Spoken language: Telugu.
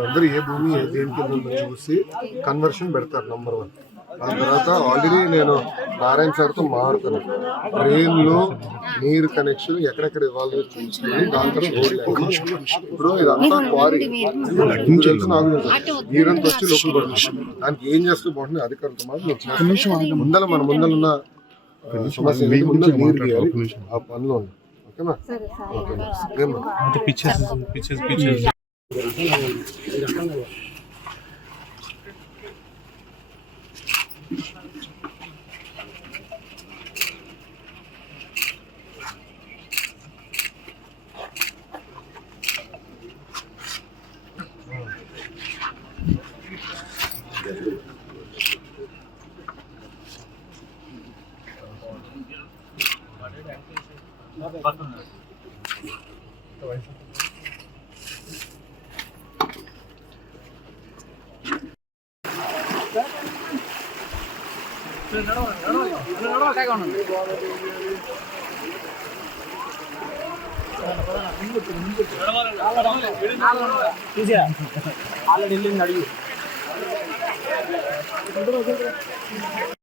అందరూ ఏ భూమి ఏ దేని కింద చూసి కన్వర్షన్ పెడతారు నంబర్ వన్ ఆ తర్వాత ఆల్రెడీ నేను నారాయణ సార్తో మారుతాను ట్రైన్లో నీరు కనెక్షన్ ఎక్కడెక్కడ ఇవ్వాలో చూసుకుని దాని తర్వాత. ఇప్పుడు ఇదంతా క్వారీ మీకు తెలుసు నాకు తెలుసు నీరంతా వచ్చి లోపల పడుతుంది. దానికి ఏం చేస్తూ బాగుంటుంది అధికారులతో మాత్రం. ముందల మన ముందల ఉన్న ఆ, సమస్య నీరు. ఆ పనిలో ఉంది ఓకేనా? ఓకేనా? Gracias. ఆల్రెడీ వెళ్ళింది అడిగి